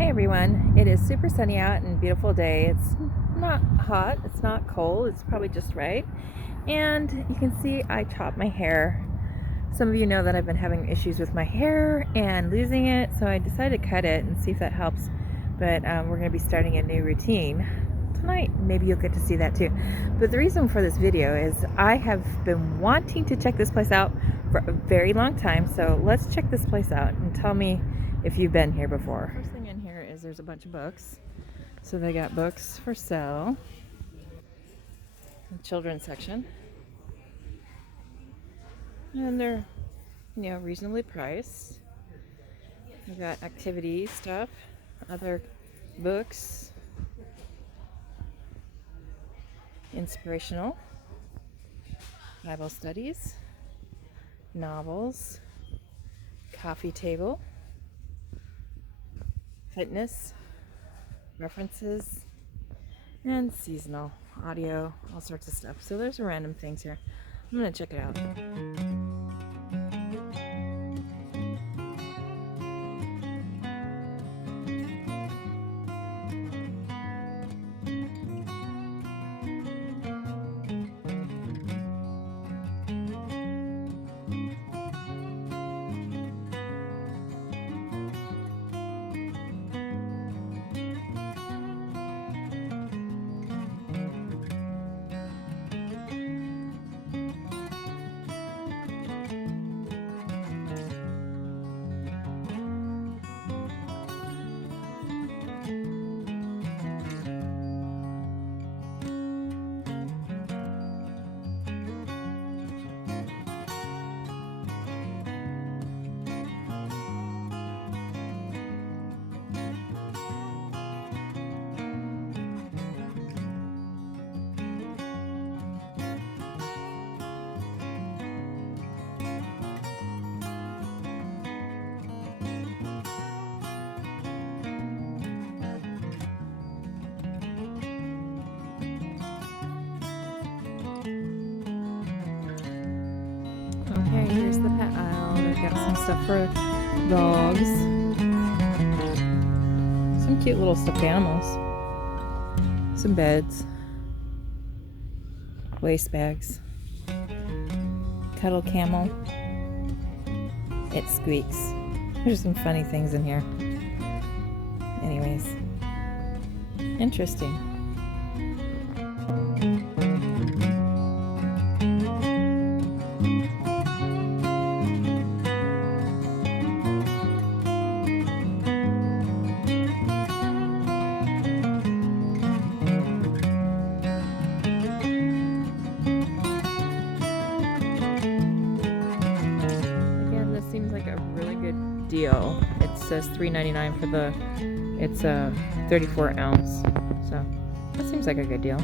Hey everyone, it is super sunny out and beautiful day. It's not hot, it's not cold, it's probably just right. And you can see I chopped my hair. Some of you know that I've been having issues with my hair and losing it, so I decided to cut it and see if that helps. But we're going to be starting a new routine tonight. Maybe you'll get to see that too. But the reason for this video is I have been wanting to check this place out for a very long time, so let's check this place out and tell me if you've been here before. First thing in here is there's a bunch of books. So they got books for sale. The children's section. And they're, reasonably priced. We've got activity stuff, other books, inspirational, Bible studies, novels, coffee table, fitness, references, and seasonal audio, all sorts of stuff. So there's random things here. I'm gonna check it out. Okay, here's the pet aisle. They've got some stuff for dogs. Some cute little stuffed animals. Some beds. Waste bags. Cuddle camel. It squeaks. There's some funny things in here. Anyways. Interesting. Deal. It says $3.99 for the, it's a 34 ounce, so that seems like a good deal.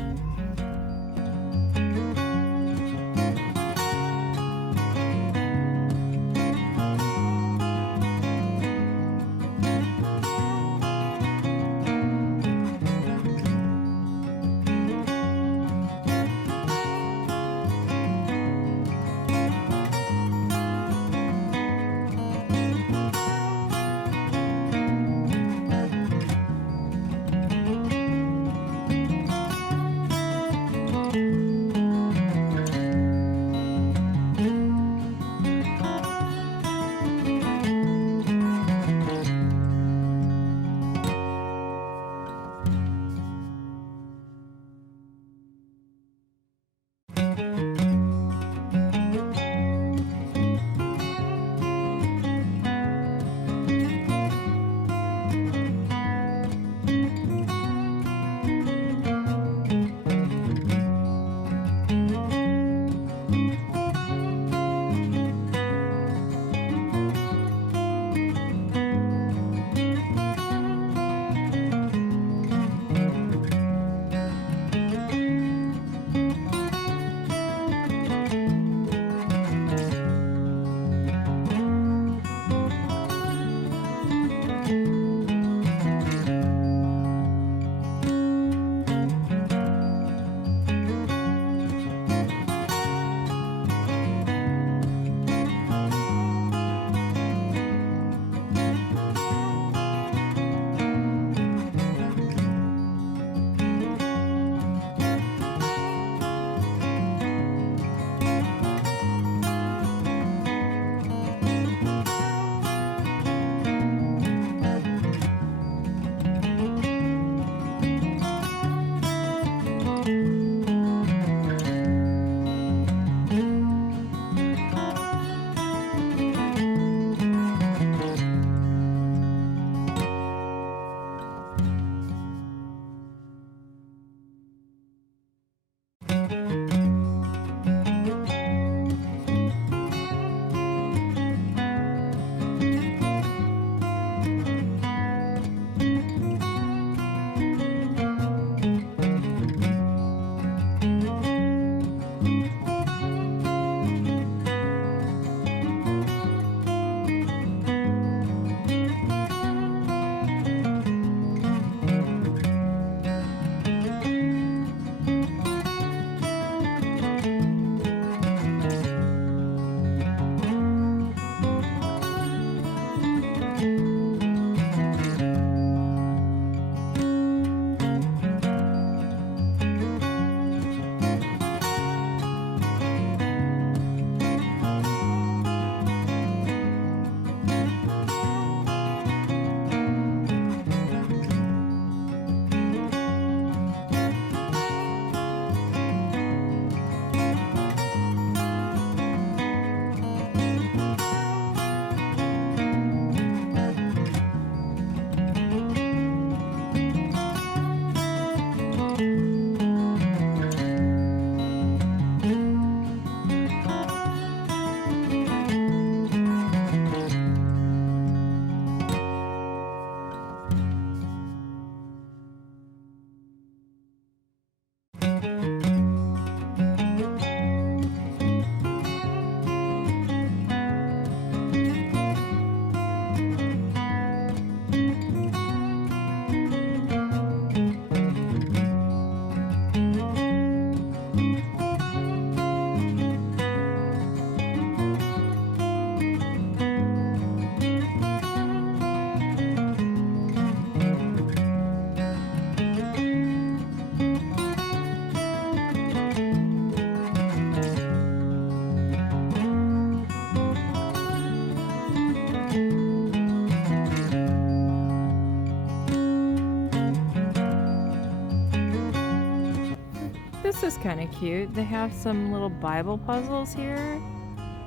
This is kind of cute. They have some little Bible puzzles here.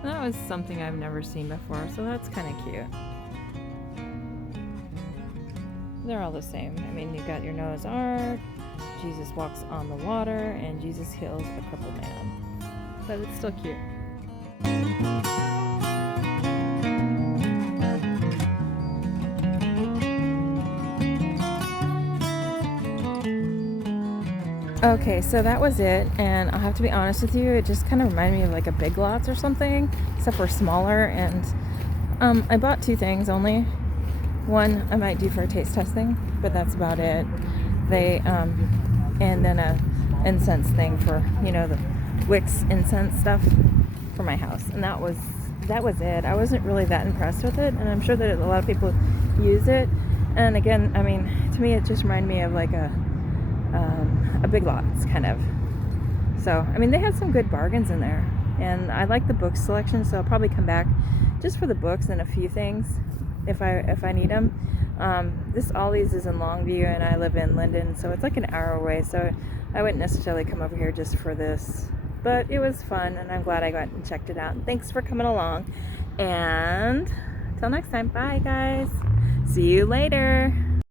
That was something I've never seen before, so that's kind of cute. They're all the same. I mean, you got your Noah's Ark, Jesus walks on the water, and Jesus heals a crippled man. But it's still cute. Okay, so that was it, and I'll have to be honest with you, it just kind of reminded me of like a Big Lots or something, except for smaller, and I bought 2 things only. One I might do for a taste testing, but that's about it. They, and then a incense thing for, you know, the wicks incense stuff for my house, and that was it. I wasn't really that impressed with it, and I'm sure that a lot of people use it, and again, I mean, to me it just reminded me of like a Big Lots kind of. So I mean, they had some good bargains in there, and I like the book selection, so I'll probably come back just for the books and a few things if I need them. This Ollie's is in Longview, and I live in Linden, so it's like an hour away, so I wouldn't necessarily come over here just for this, but it was fun, and I'm glad I got and checked it out. Thanks for coming along, and till next time, bye guys, see you later.